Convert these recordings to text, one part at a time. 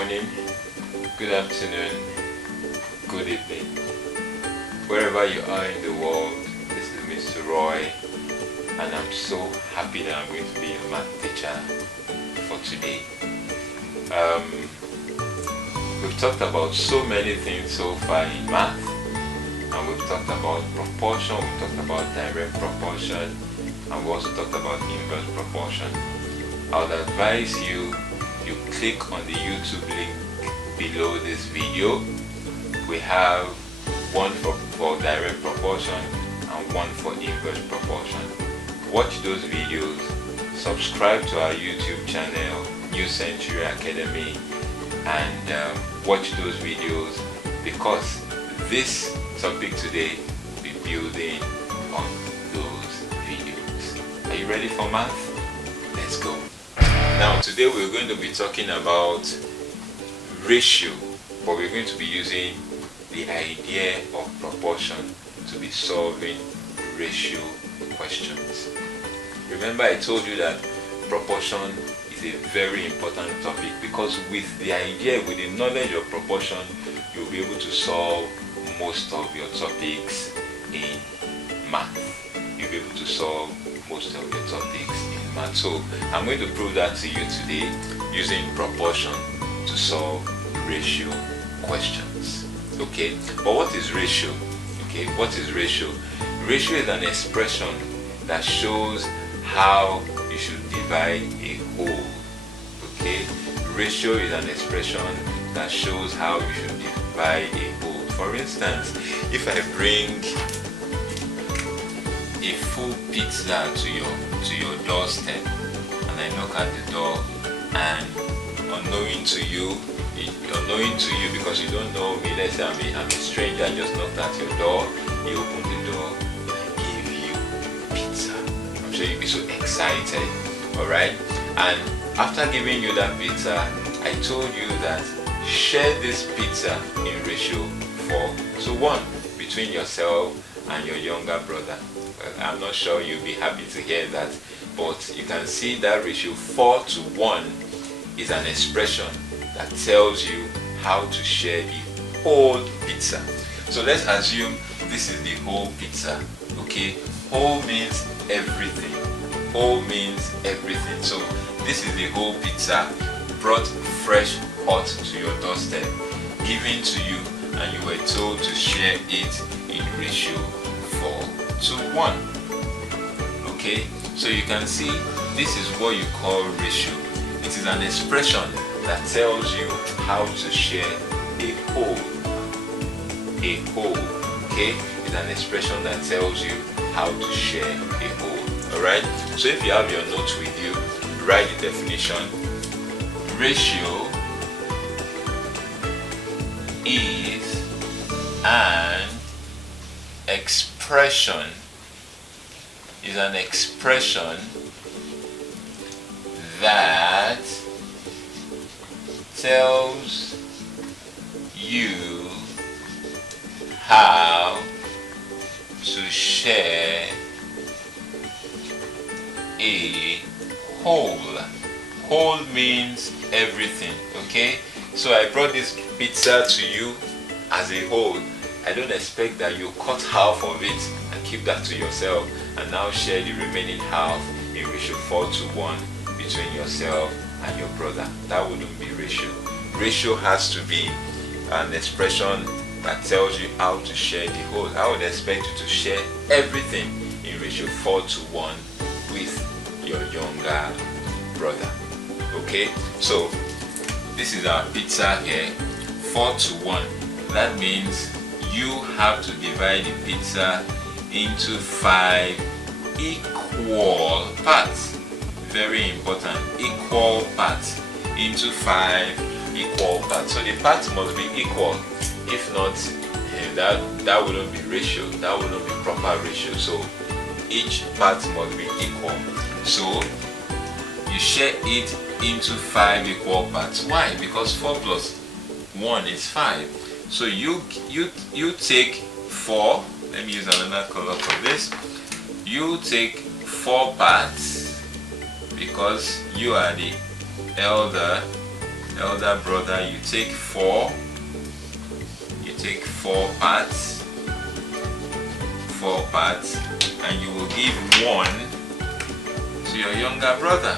morning, good afternoon, good evening. Wherever you are in the world, this is Mr. Roy, and I'm so happy that I'm going to be your math teacher for today. We've talked about so many things so far in math, and we've talked about proportion, we've talked about direct proportion, and we also talked about inverse proportion. I would advise you click on the YouTube link below this video. We have one for direct proportion and one for inverse proportion. Watch those videos, subscribe to our YouTube channel, New Century Academy, and watch those videos, because this topic today will be building on those videos. Are you ready for math? Let's go. Now today we're going to be talking about ratio, but we're going to be using the idea of proportion to be solving ratio questions. Remember, I told you that proportion is a very important topic, because with the idea, with the knowledge of proportion, you'll be able to solve most of your topics in math. You'll be able to solve most of your topics in math. So I'm going to prove that to you today using proportion to solve ratio questions. Okay, but what is ratio? Okay, what is ratio? Ratio is an expression that shows how you should divide a whole. Okay, ratio is an expression that shows how you should divide a whole. For instance, if I bring a full pizza to your doorstep, and I knock at the door, and unknowing to you, because you don't know me, let's say I'm a stranger, I just knocked at your door, you open the door, and I give you pizza. I'm sure you'll be so excited, alright? And after giving you that pizza, I told you that share this pizza in ratio 4:1 between yourself and your younger brother. Well, I'm not sure you'll be happy to hear that, but you can see that ratio 4:1 is an expression that tells you how to share the whole pizza. So let's assume this is the whole pizza. Okay, whole means everything. Whole means everything. So this is the whole pizza, brought fresh, hot to your doorstep, given to you, and you were told to share it in ratio 4:1. Okay, so you can see this is what you call ratio. It is an expression that tells you how to share a whole. A whole. Okay, it's an expression that tells you how to share a whole. Alright, so if you have your notes with you, write the definition. Ratio is an expression, that tells you how to share a whole. Whole means everything. Okay, so I brought this pizza to you as a whole. I don't expect that you cut half of it and keep that to yourself and now share the remaining half in ratio 4:1 between yourself and your brother. That wouldn't be ratio. Ratio has to be an expression that tells you how to share the whole. I would expect you to share everything in ratio 4:1 with your younger brother. Okay, so this is our pizza here, 4:1. That means you have to divide the pizza into 5 equal parts. Very important, equal parts, into 5 equal parts. So the parts must be equal. If not, that wouldn't be ratio. That wouldn't be proper ratio. So each part must be equal. So you share it into 5 equal parts. Why? Because 4 plus 1 is 5. So you take 4. Let me use another color for this. You take 4 parts, because you are the elder elder brother, you take 4 parts, and you will give 1 to your younger brother,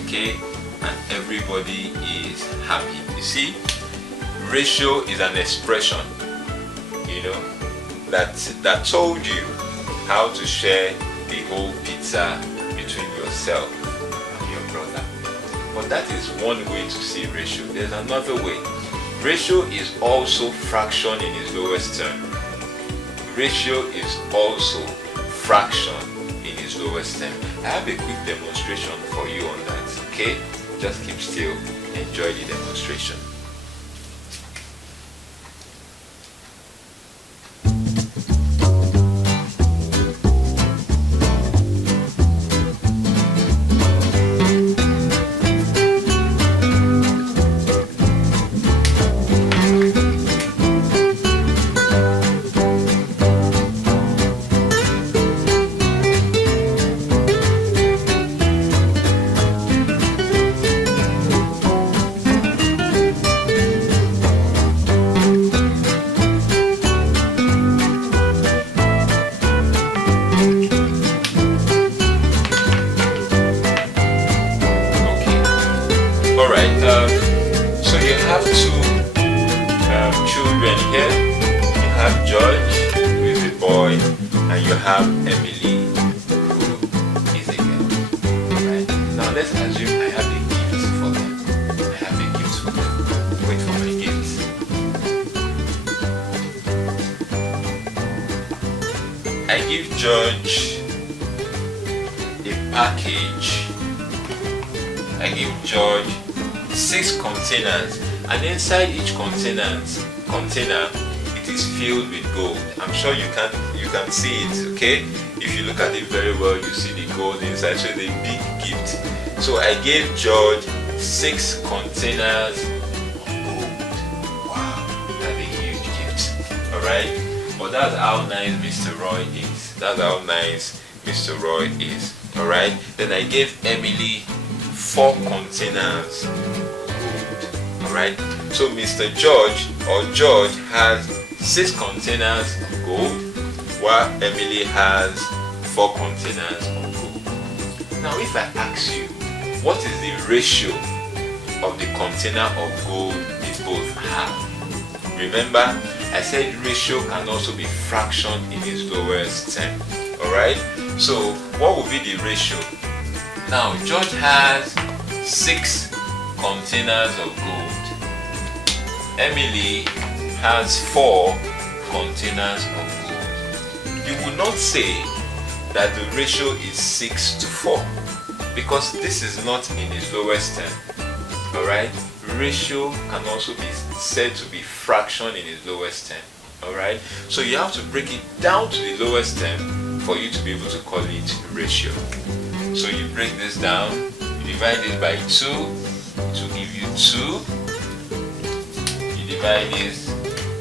okay, and everybody is happy. You see, ratio is an expression, that told you how to share the whole pizza between yourself and your brother. But that is one way to see ratio. There's another way. Ratio is also fraction in its lowest term. Ratio is also fraction in its lowest term. I have a quick demonstration for you on that, okay? Just keep still, enjoy the demonstration. So you have 2 children here. You have George, who is a boy, and you have Emily, who is a girl. Right? Now let's assume I have a gift for them. Wait for my gift. I give George a package. I give George 6 containers, and inside each container it is filled with gold. I'm sure you can see it, okay? If you look at it very well, you see the gold inside. So it's a big gift. So I gave George 6 containers of gold. Wow, that's a huge gift. Alright? But that's how nice Mr. Roy is. Alright? Then I gave Emily 4 containers gold. Alright, so Mr. George has 6 containers of gold, while Emily has 4 containers of gold. Now if I ask you, what is the ratio of the container of gold they both have? Remember, I said ratio can also be fraction in its lowest term. Alright, so what would be the ratio? Now, George has 6 containers of gold. Emily has 4 containers of gold. You would not say that the ratio is 6 to 4, because this is not in its lowest term. Alright? Ratio can also be said to be fraction in its lowest term. Alright? So you have to break it down to the lowest term for you to be able to call it ratio. So you break this down, you divide it by 2, it will give you 2. You divide this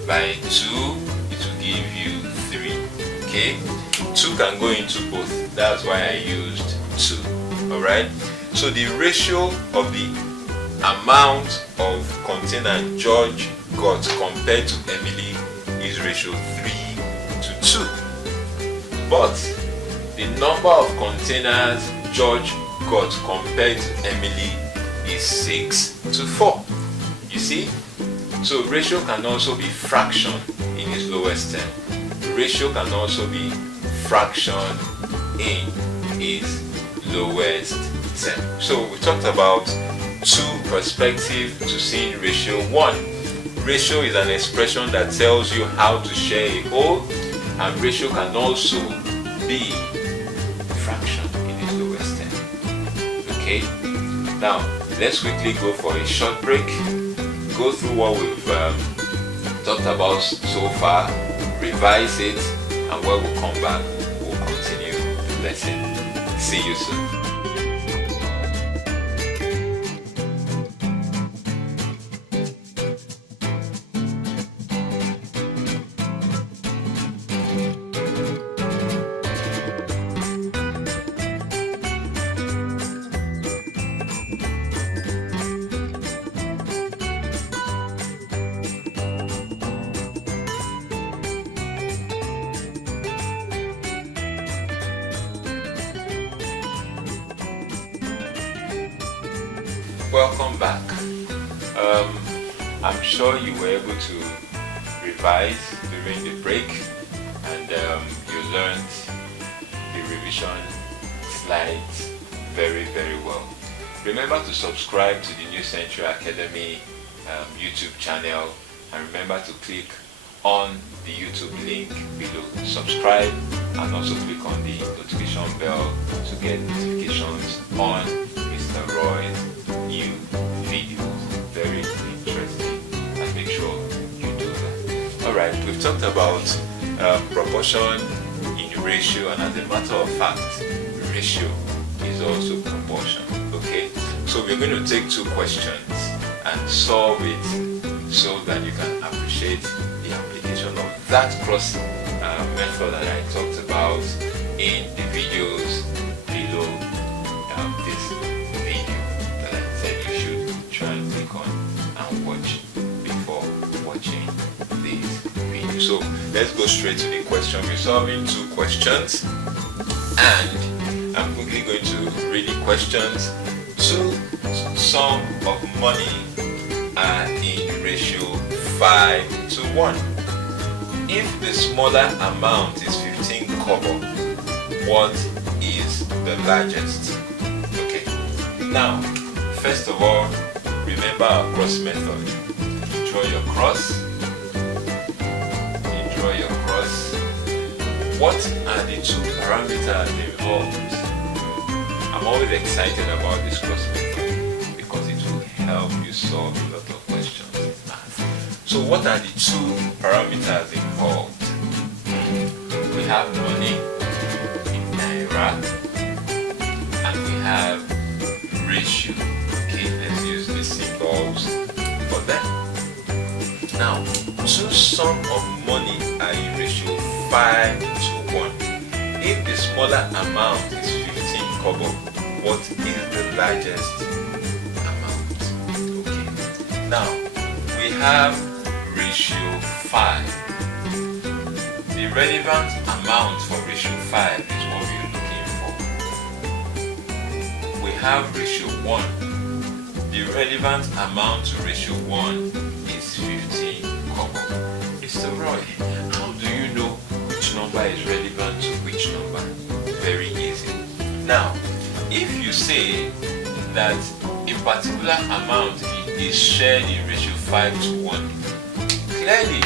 by 2, it will give you 3. Okay? 2 can go into both. That's why I used 2. Alright? So the ratio of the amount of container George got compared to Emily is ratio 3 to 2. But the number of containers George got compared to Emily is 6 to 4. You see? So ratio can also be fraction in its lowest term. Ratio can also be fraction in its lowest term. So we talked about 2 perspectives to seeing ratio. 1, ratio is an expression that tells you how to share a whole, and ratio can also be fraction in its lowest term. Okay? Now, let's quickly go for a short break, go through what we've talked about so far, revise it, and when we come back, we'll continue the lesson. See you soon. Welcome back. I'm sure you were able to revise during the break, and you learned the revision slides very well. Remember to subscribe to the New Century Academy YouTube channel, and remember to click on the YouTube link below. Subscribe and also click on the notification bell to get notifications on Mr. Roy's new videos. Very interesting, and make sure you do that. Alright, we've talked about proportion in ratio, and as a matter of fact, ratio is also proportion. Okay, so we're going to take two questions and solve it so that you can appreciate the application of that cross method that I talked about in the videos below this video that I said you should try and click on and watch before watching this video. So let's go straight to the question. We're solving two questions, and I'm quickly going to read the questions. Two sum of money are in ratio 5 to 1. If the smaller amount is 15 kobo, what is the largest? Okay, now first of all, remember our cross method. Draw your cross. You draw your cross. What are the two parameters involved? I'm always excited about this cross method because it will help you solve a lot of questions in math. So what are the two parameters involved? We have money in naira, and we have ratio. Okay, let's use the symbols for that. Now, two sum of money are in ratio 5 to 1. If the smaller amount is 15 kobo, what is the largest amount? Okay. Now, we have ratio 5. The relevant amount for ratio 5 is what we're looking for. We have ratio 1. The relevant amount to ratio 1 is 15 kobo. Mr. Roy, how do you know which number is relevant to which number? Very easy. Now, if you say that a particular amount is shared in ratio 5 to 1, clearly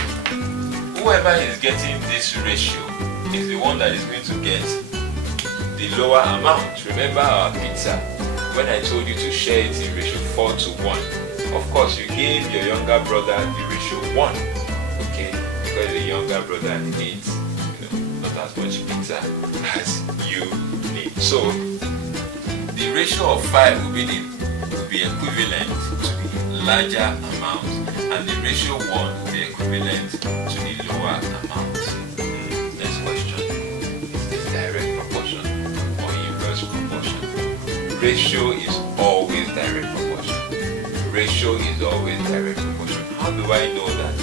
whoever is getting this ratio is the one that is going to get the lower amount. Remember our pizza, when I told you to share it in ratio 4 to 1, of course you gave your younger brother the ratio 1, okay, because the younger brother needs not as much pizza as you need. So the ratio of 5 will be equivalent to the larger amount, and the ratio 1 will be equivalent to the lower amount. Next question. Is this direct proportion or inverse proportion? Ratio is always direct proportion. Ratio is always direct proportion. How do I know that?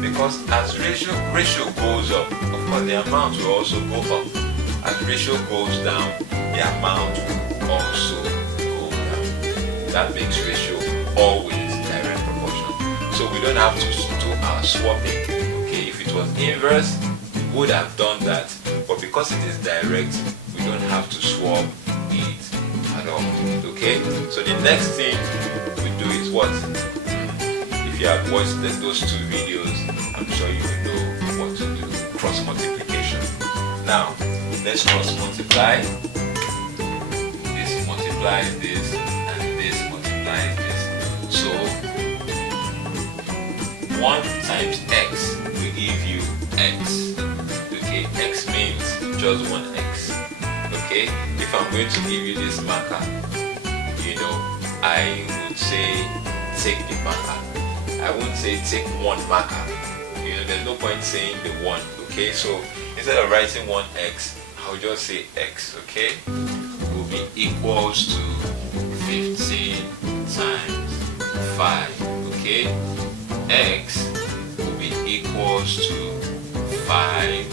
Because as ratio goes up, of course the amount will also go up. As ratio goes down, the amount will also go down. That makes ratio always direct proportion. So we don't have to do our swapping. Okay, if it was inverse, we would have done that. But because it is direct, we don't have to swap it at all. Okay, so the next thing we do is what? If you have watched those two videos, I'm sure you will know what to do. Cross multiplication. Now, let's cross multiply. This multiplies this, and this multiplies this. So 1 times x will give you x. Okay, x means just 1x. Okay, if I'm going to give you this marker, I would say take the marker. I wouldn't say take one marker. There's no point saying the 1. Okay, so instead of writing 1x, I'll just say x. Okay, will be equals to 15 times 5. Okay, x will be equals to 5,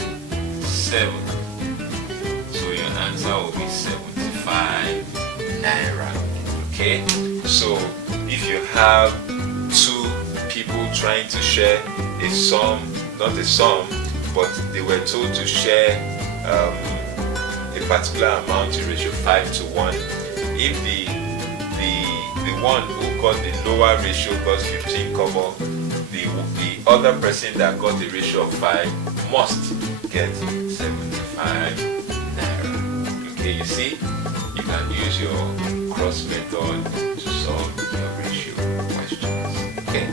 7. So your answer will be 75 naira. Okay, so if you have two people trying to share a sum, not a sum, but they were told to share a particular amount in ratio 5:1. If the one who got the lower ratio got 15 kobo, the other person that got the ratio of 5 must get 75 naira. Okay, you see, you can use your cross method to solve your ratio questions. Okay,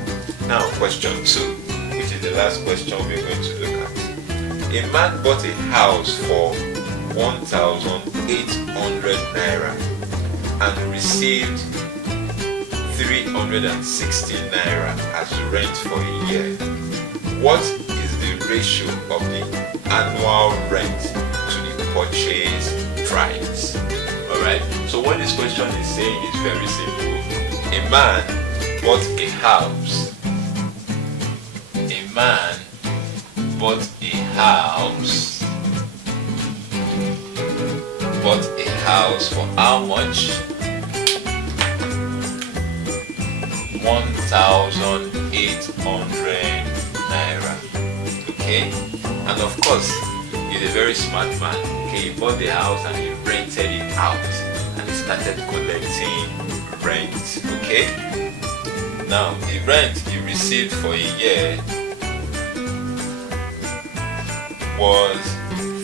now question 2, which is the last question we're going to look at. A man bought a house for 1,800 naira and received 360 naira as rent for a year. What is the ratio of the annual rent to the purchase price? Alright, so what this question is saying is very simple. A man bought a house. A man bought a house. Bought a house for how much? 1,800 naira. Okay, and of course he's a very smart man. Okay, he bought the house and he rented it out and he started collecting rent. Okay, now the rent he received for a year was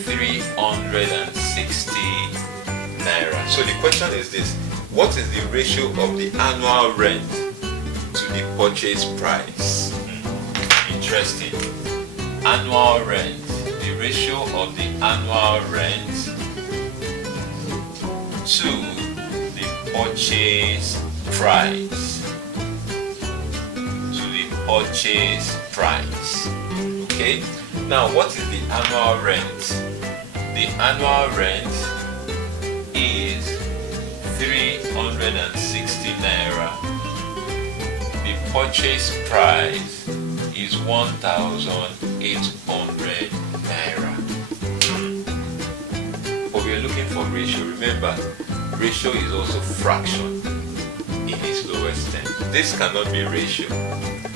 360 naira. So the question is this: what is the ratio of the annual rent to the purchase price? Interesting. Annual rent, the ratio of the annual rent to the purchase price. To the purchase price. Okay, now what is the annual rent? The annual rent is 360 naira. The purchase price is 1,800 naira. But we are looking for ratio. Remember, ratio is also fraction in its lowest term. This cannot be ratio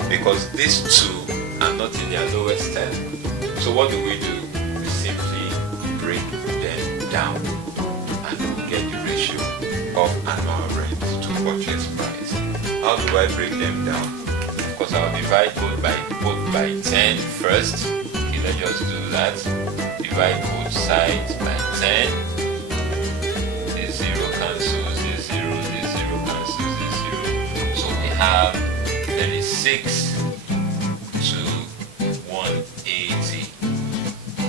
because these two are not in their lowest term. So what do? We simply break them down and we get the ratio of annual rent to purchase price. How do I break them down? Of course, I'll divide both by 10 first. Okay, let's just do that. Divide both sides by 10. This 0 cancels this 0, this 0 cancels this 0. So we have 36 to 180.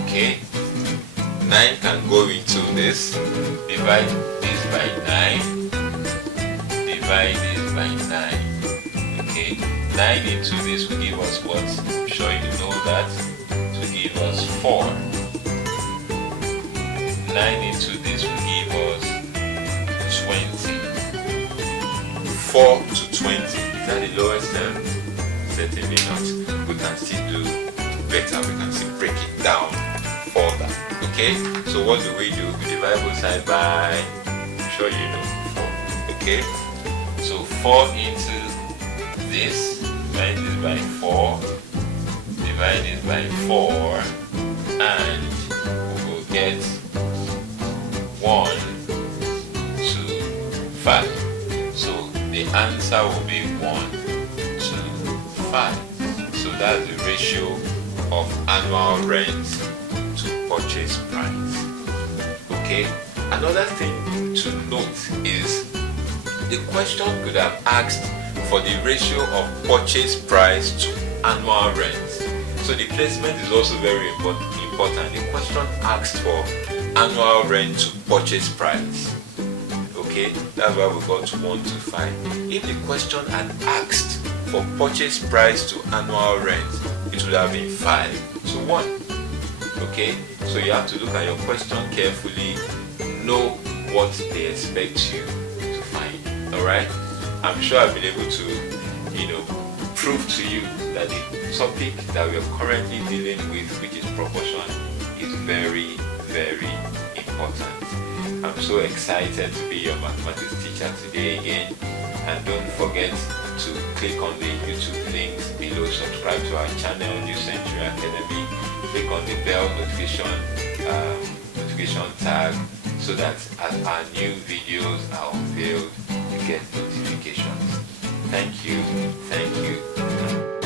Okay, 9 can go into this. Divide this by 9. Divide this by 9. Okay, 9 into this will give us what? I'm sure you know that. To give us 4. 9 into this will give us 20. 4 to 20. Is that the lowest term? Certainly not. We can still do better. We can still break it down further. Okay, so what do? We divide both sides by, I'm sure you know, 4. Okay, so 4 into this, divide this by 4, divide this by 4, and we will get 1 to 5. So the answer will be 1 to 5. So that's the ratio of annual rent to purchase price. Okay, another thing to note is the question could have asked for the ratio of purchase price to annual rent. So the placement is also very important. The question asked for annual rent to purchase price. Okay, that's why we got 1 to 5. If the question had asked for purchase price to annual rent, it would have been 5 to 1. Okay, so you have to look at your question carefully, know what they expect you to find. Alright, I'm sure I've been able to, prove to you that the topic that we are currently dealing with, which is proportion, is very, very important. I'm so excited to be your mathematics teacher today again. And don't forget to click on the YouTube links below, subscribe to our channel, New Century Academy, click on the bell notification tag so that as our new videos are unveiled, you get notifications. Thank you.